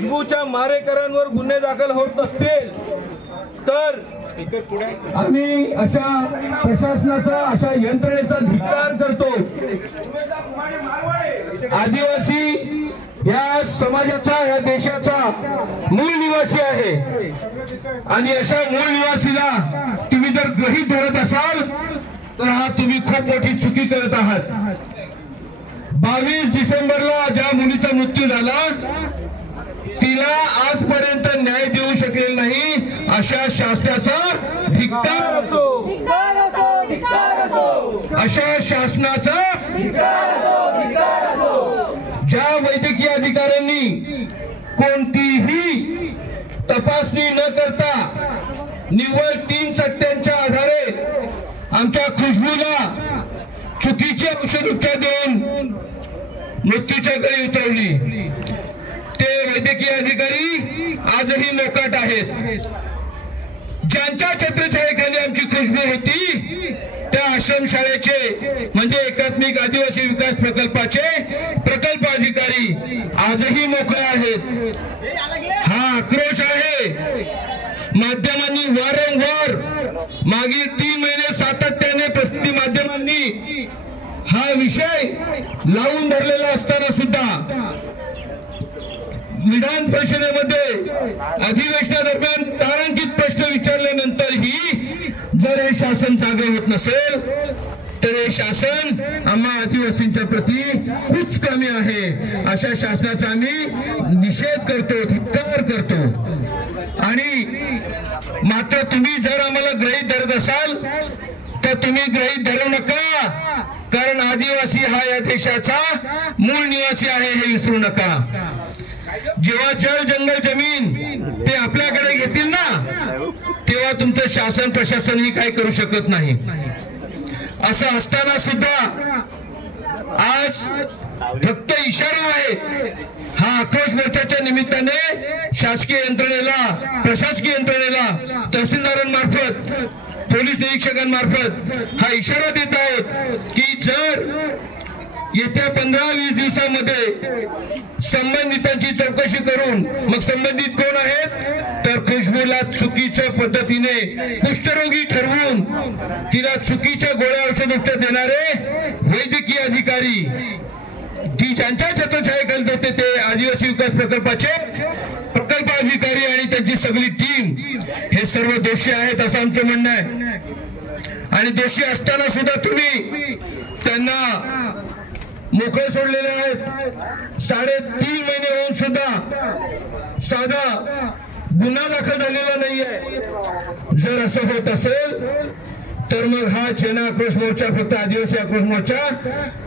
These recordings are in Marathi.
खुशबूच्या मारेकरांवर गुन्हे दाखल होत नसतील तर आम्ही अशा प्रशासनाचा अशा यंत्रणेचा धिक्कार करतो। आदिवासी या समाजाचा या देशाचा मूळ निवासी आहे आणि अशा मूळ निवासीला तुम्ही जर गृहीत धरत असाल तर हा तुम्ही खूप मोठी चुकी करत आहात। 22 डिसेंबरला ज्या मुलीचा मृत्यू झाला तिला आजपर्यंत न्याय देऊ शकलेला नाही। अशा शासनाचा धिक्कार असो, धिक्कार असो, धिक्कार असो, अशा शासनाचा धिक्कार असो, धिक्कार असो। ज्या वैद्यकीय अधिकाऱ्यांनी कोणतीही तपासणी न करता निव्वळ 3 सट्ट्यांच्या आधारे आमच्या खुशबूला चुकीचे औषध उपचार देऊन मृत्यूच्या गळी उतरवली, ते वैद्यकीय अधिकारी आजही मोकाट आहेत। ज्यांच्या छत्रछायेखाली आमची खुशबू होती त्या आश्रमशाळेचे म्हणजे एकात्मिक आदिवासी विकास प्रकल्पाचे प्रकल्प अधिकारी आजही मोकळे आहेत। हा आक्रोश आहे। माध्यमांनी वारंवार मागील 3 महिने सातत्याने प्रसिद्धी माध्यमांनी हा विषय लावून धरलेला असताना सुद्धा विधान परिषदेमध्ये अधिवेशनादरम्यान तारांकित प्रश्न विचारल्यानंतरही जर हे शासन जागे होत नसेल तर हे शासन आम्हा आदिवासींच्या प्रती कुचकामी आहे। अशा शासनाचा आम्ही निषेध करतो, धिक्कार करतो। आणि मात्र तुम्ही जर आम्हाला गृहीत धरत असाल तर तुम्ही गृहीत धरू नका, कारण आदिवासी हा या देशाचा मूळ निवासी आहे हे विसरू नका। जेव्हा जल जंगल जमीन ते आपल्याकडे घेतील ना तेव्हा तुमचं शासन प्रशासनही काही करू शकत नाही। असं असताना सुद्धा आज फक्त इशारा आहे। हा आक्रोश मोर्चाच्या निमित्ताने शासकीय यंत्रणेला, प्रशासकीय यंत्रणेला, तहसीलदारांमार्फत, पोलीस निरीक्षकांमार्फत हा इशारा देत आहोत की जर येत्या 15-20 दिवसांमध्ये संबंधितांची चौकशी करून, मग संबंधित कोण आहेत तर खुशबूला चुकीच्या पद्धतीने कुष्ठरोगी ठरवून तिला चुकीच्या गोळ्या औषध उपचार देणारे वैद्यकीय अधिकारी, ती ज्यांच्या छत्रछायेखाली होते ते आदिवासी विकास प्रकल्पाचे प्रकल्प अधिकारी आणि त्यांची सगळी टीम हे सर्व दोषी आहेत असं आमचं म्हणणं आहे। आणि दोषी असताना सुद्धा तुम्ही त्यांना मोकळे सोडलेले आहेत। 3.5 महिने होऊन सुद्धा साधा गुन्हा दाखल झालेला नाहीये। जर असं होत असेल तर मग हा जन आक्रोश मोर्चा फक्त आदिवासी आक्रोश मोर्चा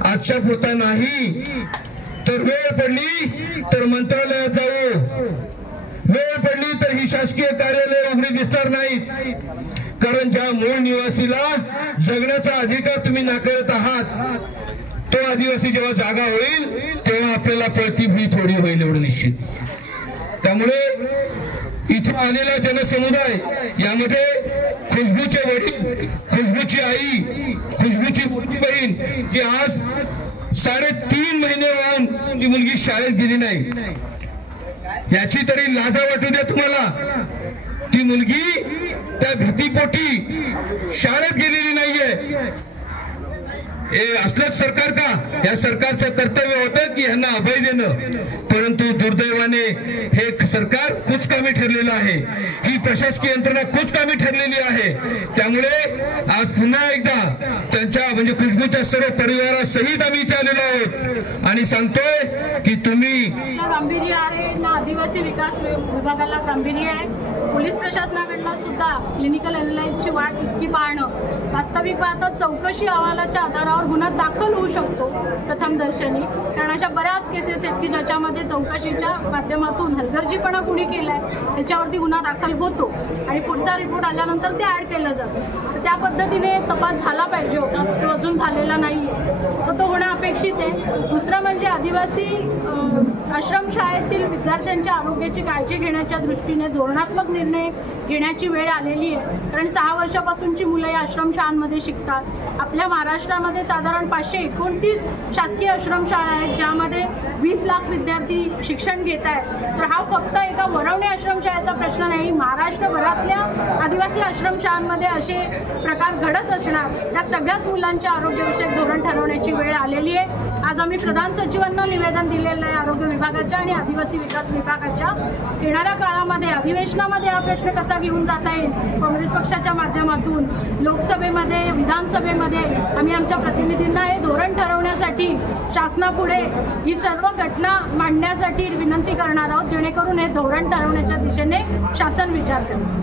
आजच्या पुरता नाही, तर वेळ पडली तर मंत्रालयात जाऊ, वेळ पडली तर ही शासकीय कार्यालय उघडी दिसणार नाहीत, कारण ज्या मूळ निवासीला जगण्याचा अधिकार तुम्ही नाकारत आहात तो आदिवासी जेव्हा जागा होईल तेव्हा आपल्याला प्रतिभी थोडी होईल एवढं निश्चित। त्यामुळे इथे आलेला जनसमुदाय यामध्ये खुशबूचे वडील, खुशबूची आई, खुशबूची मोठी बहीण जी आज 3.5 महिने होऊन ती मुलगी शाळेत गेली नाही, याची तरी लाजा वाटू द्या तुम्हाला। ती मुलगी त्या भीतीपोटी शाळेत गेलेली नाहीये। हे असलंच सरकार का? या सरकारचं कर्तव्य होतं की यांना अभय देणं, परंतु दुर्दैवाने हे सरकार कुचकामी ठरलेलं आहे, ही प्रशासकीय यंत्रणा कुचकामी ठरलेली आहे। त्यामुळे आज पुन्हा एकदा त्यांच्या म्हणजे खुशबूच्या सर्व परिवारासहित आम्ही इथे आलेलो आहोत आणि सांगतोय की तुम्ही गांभीर्य आहे ना, आदिवासी विकास विभागाला गांभीर्य आहे, पोलीस प्रशासनाकडनं सुद्धा क्लिनिकल एनालाइजची वाट इतकी पाहणं, वास्तविक पाहता चौकशी अहवालाच्या आधारावर गुन्हा दाखल होऊ शकतो प्रथमदर्शनी, कारण अशा बऱ्याच केसेस आहेत की ज्याच्यामध्ये चौकशीच्या माध्यमातून हलगर्जीपणा कुणी केलाय त्याच्यावरती गुन्हा दाखल होतो आणि पुढचा रिपोर्ट आल्यानंतर ते ऍड केलं जातं। त्या पद्धतीने तपास झाला पाहिजे होता, तो अजून झालेला नाहीये, तर तो होणं अपेक्षित आहे। दुसरं म्हणजे आदिवासी आश्रमशाळेतील विद्यार्थ्यांच्या आरोग्याची काळजी घेण्याच्या दृष्टीने धोरणात्मक निर्णय घेण्याची वेळ आलेली आहे, कारण 6 वर्षापासूनची मुलं या आश्रमशाळांमध्ये शिकतात। आपल्या महाराष्ट्रामध्ये जिल्ह्यामध्ये साधारण 529 शासकीय आश्रमशाळा आहेत, ज्यामध्ये 20 लाख विद्यार्थी शिक्षण घेत आहेत. तर हा फक्त एका वरवणे आश्रमशाळेचा प्रश्न नाही, महाराष्ट्रभरातल्या आदिवासी आश्रमशाळांमध्ये असे प्रकार घडत असणार. त्या सगळ्याच मुलांच्या आरोग्यविषयक धोरण ठरवण्याची वेळ आलेली आहे. आज आम्ही प्रधान सचिवांना निवेदन दिलेलं आहे आरोग्य विभागाच्या आणि आदिवासी विकास विभागाच्या. येणाऱ्या काळामध्ये अधिवेशनामध्ये हा प्रश्न कसा घेऊन जाता येईल, काँग्रेस पक्षाच्या माध्यमातून लोकसभेमध्ये, विधानसभेमध्ये आम्ही आमच्या प्रतिनिधींना हे धोरण ठरवण्यासाठी शासनापुढे ही सर्व घटना मांडण्यासाठी विनंती करणार आहोत, जेणेकरून हे धोरण ठरवण्याच्या दिशेने शासन विचार करेल.